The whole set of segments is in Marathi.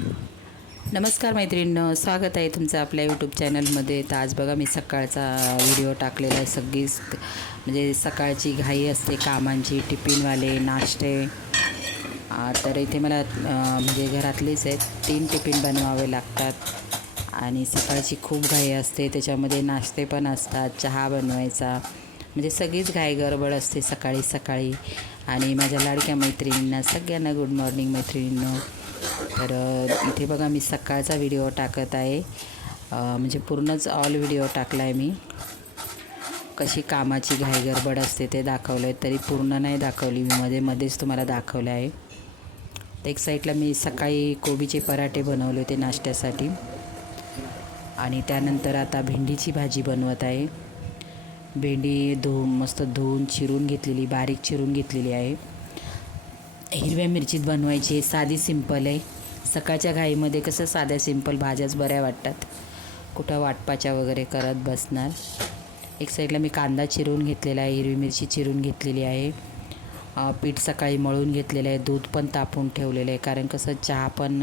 नमस्कार मैत्रिणींनो स्वागत आहे तुमचं आपल्या यूट्यूब चॅनलमध्ये तर आज बघा मी सकाळचा व्हिडिओ टाकलेला आहे. सगळीच म्हणजे सकाळची घाई असते कामांची टिफिनवाले नाश्ते. तर इथे मला म्हणजे घरातलेच आहेत. तीन टिफिन बनवावे लागतात. आणि सकाळची खूप घाई असते. त्याच्यामध्ये नाश्ते पण असतात चहा बनवायचा. म्हणजे सगळीच घाई गडबड असते सकाळी सकाळी. आणि माझ्या लाडक्या मैत्रिणींना सगळ्यांना गुड मॉर्निंग मैत्रिणींनो. तर इथे बघा मी सकाळचा व्हिडिओ टाकत आहे. म्हणजे पूर्णच ऑल व्हिडिओ टाकला आहे मी. कशी कामाची घाईगडबड असते ते दाखवलं आहे तरी पूर्ण नाही दाखवली मी. मध्ये मध्येच तुम्हाला दाखवलं आहे. तर एक साईडला मी सकाळी कोबीचे पराठे बनवले होते नाश्त्यासाठी. आणि त्यानंतर आता भेंडीची भाजी बनवत आहे. भेंडी धुवून मस्त धुवून चिरून घेतलेली बारीक चिरून घेतलेली आहे. हिरव्या मिरचीत बनवायची साधी सिंपल आहे. सकाळच्या घाईमध्ये कसं साध्या सिंपल भाज्याच बऱ्या वाटतात. कुठं वाटपाच्या वगैरे करत बसणार. एक साईडला मी कांदा चिरून घेतलेला आहे हिरवी मिरची चिरून घेतलेली आहे. पीठ सकाळी मळून घेतलेलं आहे दूध पण तापून ठेवलेलं आहे. कारण कसं चहा पण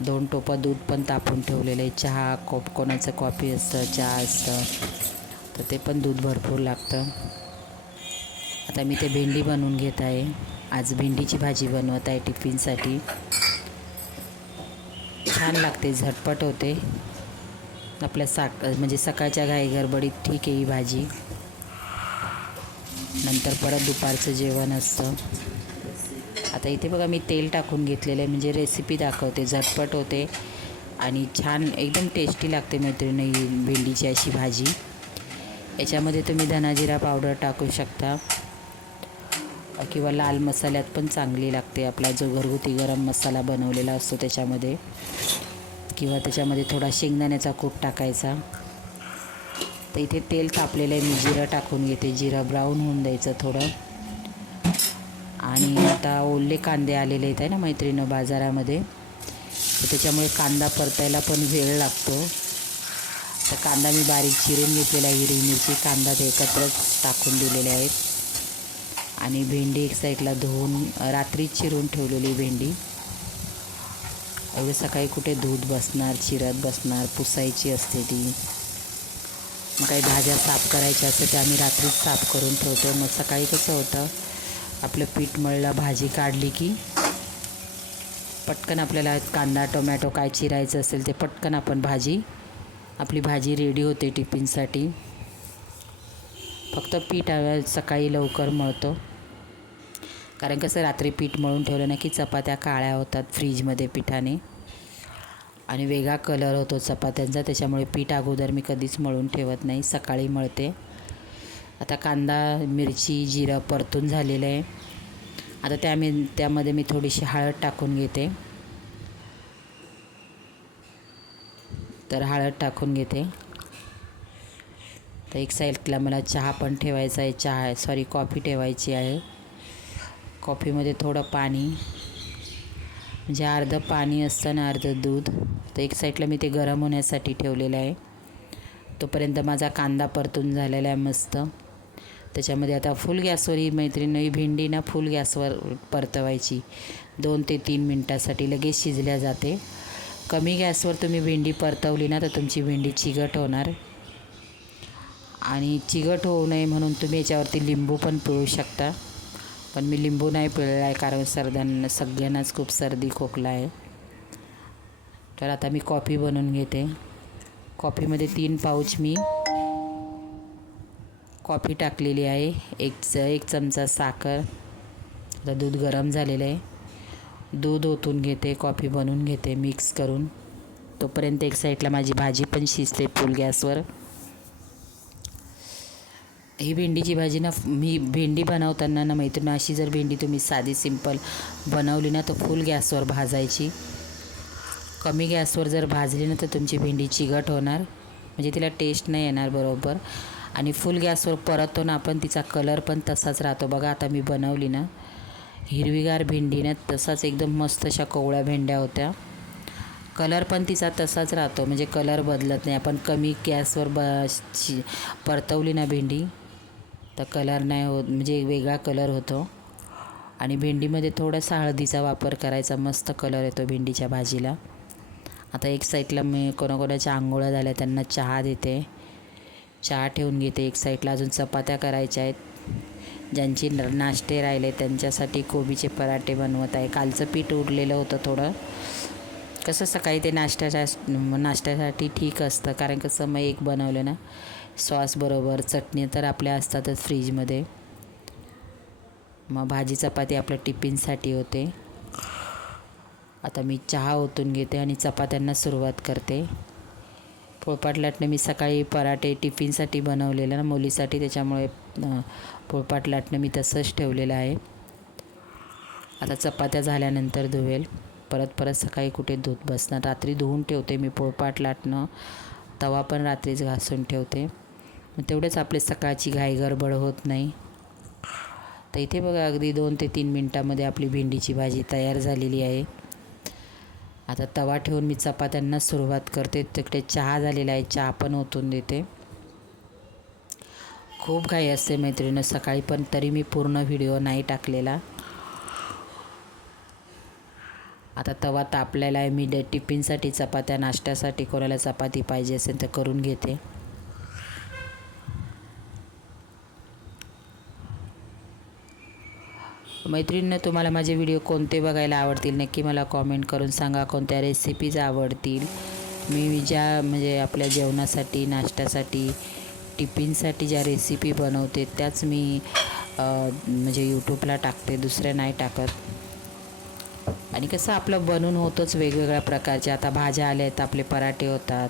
दोन टोपं दूध पण तापून ठेवलेलं आहे. चहा कोप कोणाचं कॉफी असतं चहा असतं तर ते पण दूध भरपूर लागतं. आता मी ते भेंडी बनवून घेत आहे. आज भेंडीची भाजी बनवत आहे टिफिनसाठी. छान लागते झटपट होते. आपल्या साक म्हणजे सकाळच्या घाई गडबडीत ठीक आहे ही भाजी. नंतर परत दुपारचं जेवण असतं. आता इथे बघा मी तेल टाकून घेतलेलं आहे म्हणजे रेसिपी दाखवते झटपट होते आणि छान एकदम टेस्टी लागते मैत्रिणी ही भेंडीची अशी भाजी. याच्यामध्ये तुम्ही धनाजिरा पावडर टाकू शकता. किंवा लाल मसाल्यात पण चांगली लागते. आपला जो घरगुती गरम मसाला बनवलेला असतो त्याच्यामध्ये. किंवा त्याच्यामध्ये थोडा शेंगदाण्याचा कूट टाकायचा. तर इथे तेल तापलेलं आहे. मी जिरं टाकून घेते. जिरं ब्राऊन होऊन द्यायचं थोडं. आणि आता ओले कांदे आलेले आहेत आहे ना मैत्रिणं बाजारामध्ये. तर त्याच्यामुळे कांदा परतायला पण वेळ लागतो. तर कांदा मी बारीक चिरून घेतलेला हिरवी मिरची कांदा ते एकत्रच टाकून दिलेले आहेत. आणि भेंडी एक साईडला धुवून रात्रीच चिरून ठेवलेली भेंडी. एवढं सकाळी कुठे दूध बसणार चिरत बसणार पुसायची असते ती. मग काही भाज्या साफ करायच्या असते त्या आम्ही रात्रीच साफ करून ठेवतो. मग सकाळी कसं होतं आपलं पीठ मळला भाजी काढली की पटकन आपल्याला कांदा टोमॅटो काय चिरायचं असेल ते पटकन आपण भाजी आपली भाजी रेडी होते टिफिनसाठी. फक्त पीठ सकाळी लवकर मळतो. कारण कसं रात्री पीठ मळून ठेवलं ना की चपात्या काळ्या होतात फ्रीजमध्ये पिठाने. आणि वेगळा कलर होतो चपात्यांचा त्याच्यामुळे पीठ अगोदर मी कधीच मळून ठेवत नाही सकाळी मळते. आता कांदा मिरची जिरं परतून झालेलं आहे. आता त्या मी त्यामध्ये मी थोडीशी हळद टाकून घेते. तर हळद टाकून घेते. तर एक साईडला मला चहा पण ठेवायचा आहे चहा सॉरी कॉफी ठेवायची आहे. कॉफीमध्ये थोडं पाणी म्हणजे अर्धं पाणी असतं ना अर्धं दूध. तर एक साईडला मी ते गरम होण्यासाठी ठेवलेलं आहे. तोपर्यंत माझा कांदा परतून झालेला आहे मस्त. त्याच्यामध्ये आता फुल गॅसवर ही मैत्रिणी ही भेंडी ना फुल गॅसवर परतवायची. दोन ते तीन मिनटासाठी लगेच शिजल्या जाते. कमी गॅसवर तुम्ही भेंडी परतवली ना तर तुमची भेंडी चिगट होणार. आणि चिगट होऊ नये म्हणून तुम्ही याच्यावरती लिंबू पण पिळू शकता. पण मी लिंबू नाही पिळला आहे कारण सर्दांना सगळ्यांनाच खूप सर्दी खोकला आहे. तर आता मी कॉफी बनवून घेते. कॉफीमध्ये तीन पाऊच मी कॉफी टाकलेली आहे. एक च एक चमचा साखर. आता दूध गरम झालेलं आहे. दूध ओतून घेते कॉफी बनवून घेते मिक्स करून. तोपर्यंत एक साईडला माझी भाजी पण शिजते फुल गॅसवर. ही भेंडीची भाजी ना मी भेंडी बनवताना ना मैत्रीण अशी जर भेंडी तुम्ही साधी सिंपल बनवली ना तर फुल गॅसवर भाजायची. कमी गॅसवर जर भाजली ना तर तुमची भेंडी चिगट होणार. म्हणजे तिला टेस्ट नाही येणार बरोबर. आणि फुल गॅसवर परततो ना आपण तिचा कलर पण तसाच राहतो. बघा आता मी बनवली ना हिरवीगार भेंडी ना तसाच एकदम मस्त अशा कोवळ्या भेंड्या होत्या. कलर पण तिचा तसाच राहतो म्हणजे कलर बदलत नाही. आपण कमी गॅसवर ब परतवली ना भेंडी. तर कलर नाही होत म्हणजे वेगळा कलर होतो. आणि भेंडीमध्ये थोडासा हळदीचा वापर करायचा मस्त कलर येतो भेंडीच्या भाजीला. आता एक साईडला मी कोणाकोणाच्या आंघोळ्या झाल्या त्यांना चहा देते. चहा ठेवून घेते एक साईडला अजून चपात्या करायच्या आहेत. ज्यांची न- नाश्ते राहिले त्यांच्यासाठी कोबीचे पराठे बनवत आहे. कालचं पीठ उरलेलं होतं थोडं. कसं सकाळी ते नाश्त्याच्या नाश्त्यासाठी ठीक असतं कारण कसं मग एक बनवलं ना. सॉसबरोबर चटणी तर आपल्या असतातच फ्रीजमध्ये. मग भाजी चपाती आपल्या टिफिनसाठी होते. आता मी चहा ओतून घेते आणि चपात्यांना सुरुवात करते. पोळपाट लाटणं मी सकाळी पराठे टिफिनसाठी बनवलेलं ना मुलीसाठी त्याच्यामुळे पोळपाट लाटणं मी तसंच ठेवलेलं आहे. आता चपात्या झाल्यानंतर धुवेल. परत परत सकाळी कुठे धुत बसणार? रात्री धुवून ठेवते मी पोळपाट लाटणं. तवा पण रात्रीच घासून ठेवते. मग तेवढेच आपले सकाळची घाई गडबड होत नाही. तर इथे बघा अगदी दोन ते तीन मिनटामध्ये आपली भेंडीची भाजी तयार झालेली आहे. आता तवा ठेवून मी चपात्यांना सुरुवात करते. तिकडे चहा झालेला आहे चहा पण ओतून देते. खूप घाई असते मैत्रिणी सकाळी पण तरी मी पूर्ण व्हिडिओ नाही टाकलेला. आता तवा तापलेला आहे मी डे टिफिनसाठी चपात्या नाश्त्यासाठी कोणाला चपाती पाहिजे असेल तर करून घेते. मैत्रिणींना तुम्हाला माझे व्हिडिओ कोणते बघायला आवडतील? नक्की मला कॉमेंट करून सांगा. कोणत्या रेसिपीज आवडतील? मी ज्या म्हणजे आपल्या जेवणासाठी नाश्त्यासाठी टिफिनसाठी ज्या रेसिपी बनवते त्याच मी म्हणजे यूट्यूबला टाकते. दुसऱ्या नाही टाकत. आणि कसं आपलं बनून होतंच वेगवेगळ्या प्रकारचे. आता भाज्या आल्या आहेत आपले पराठे होतात.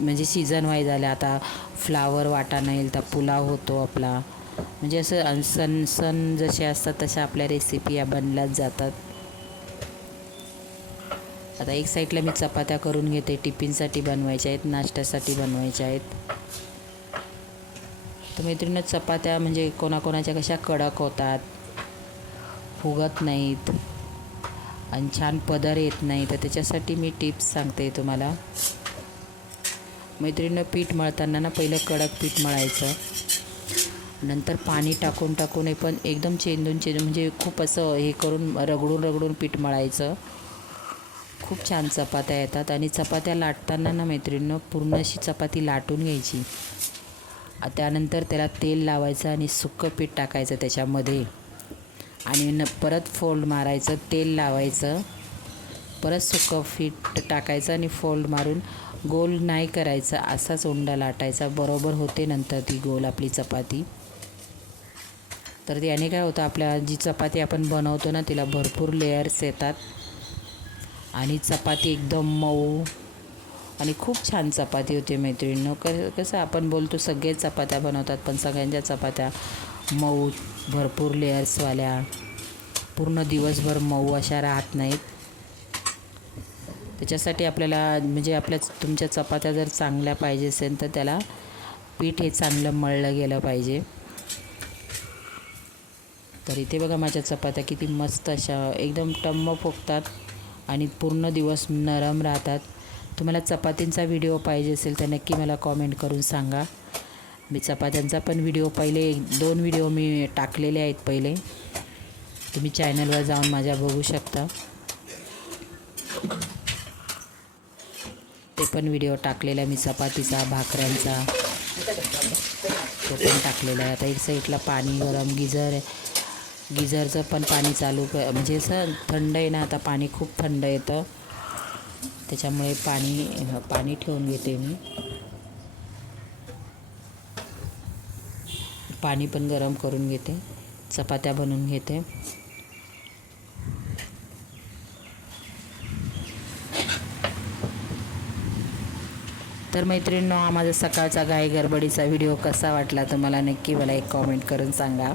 म्हणजे सीझन वाईज आले आता फ्लावर वाटाणा येईल तर पुलाव होतो आपला. म्हणजे असं अन- सण सण जसे असतात तशा आपल्या रेसिपी या बनल्याच जातात. आता एक साईडला मी चपात्या करून घेते टिफिनसाठी बनवायच्या आहेत नाश्त्यासाठी बनवायच्या आहेत. तर मैत्रिणी चपात्या म्हणजे कोणाकोणाच्या कशा कडक होतात फुगत नाहीत आणि छान पदर येत नाही तर त्याच्यासाठी मी टिप्स सांगते तुम्हाला. मैत्रिणीनं पीठ मळताना ना पहिलं कडक पीठ मळायचं. नंतर पाणी टाकून टाकून हे पण एकदम चेंदून चेंदून म्हणजे खूप असं हे करून रगडून रगडून पीठ मळायचं. खूप छान चपात्या येतात आणि चपात्या लाटताना ना मैत्रिणीनं पूर्ण अशी चपाती लाटून घ्यायची. त्यानंतर त्याला तेल लावायचं आणि सुक्कं पीठ टाकायचं त्याच्यामध्ये. आणि न परत फोल्ड मारायचं तेल लावायचं. परत सुकं पीठ टाकायचं आणि फोल्ड मारून गोल नाही करायचं असाच उंडा लाटायचा. बरोबर होते नंतर ती गोल आपली चपाती. तर याने काय होतं आपल्या जी चपाती आपण बनवतो ना तिला भरपूर लेयर्स येतात. आणि चपाती एकदम मऊ आणि खूप छान चपाती होते मैत्रिणीनं. क कसं आपण बोलतो सगळेच चपात्या बनवतात पण सगळ्यांच्या चपात्या मऊ भरपूर लेयर्सवाल्या पूर्ण दिवसभर मऊ अशा राहत नाहीत. त्याच्यासाठी आपल्याला म्हणजे आपल्या तुमच्या चपात्या जर चांगल्या पाहिजे असेल तर त्याला पीठ हे चांगलं मळलं गेलं पाहिजे. तर इथे बघा माझ्या चपात्या किती मस्त अशा एकदम टम्म फुगतात आणि पूर्ण दिवस नरम राहतात. तुम्हाला चपातींचा व्हिडिओ पाहिजे असेल तर नक्की मला कॉमेंट करून सांगा. मी चपात्यांचा पण व्हिडिओ पहिले एक दोन व्हिडिओ मी टाकलेले आहेत पहिले. तुम्ही चॅनलवर जाऊन माझ्या बघू शकता. ते पण व्हिडिओ टाकलेला आहे मी चपातीचा भाकऱ्यांचा. तो पण टाकलेला आहे. आता एक साईडला पाणी गरम गिझर गिझरचं पण पाणी चालू क म्हणजे असं थंड आहे ना आता पाणी खूप थंड येतं. त्याच्यामुळे पाणी पाणी ठेवून घेते मी. पाणी पण गरम करून घेते. चपात्या बनवून घेते. तर मैत्रिणींनो हा माझा सकाळचा गाय गडबडीचा व्हिडिओ कसा वाटला तर मला नक्की मला एक कॉमेंट करून सांगा.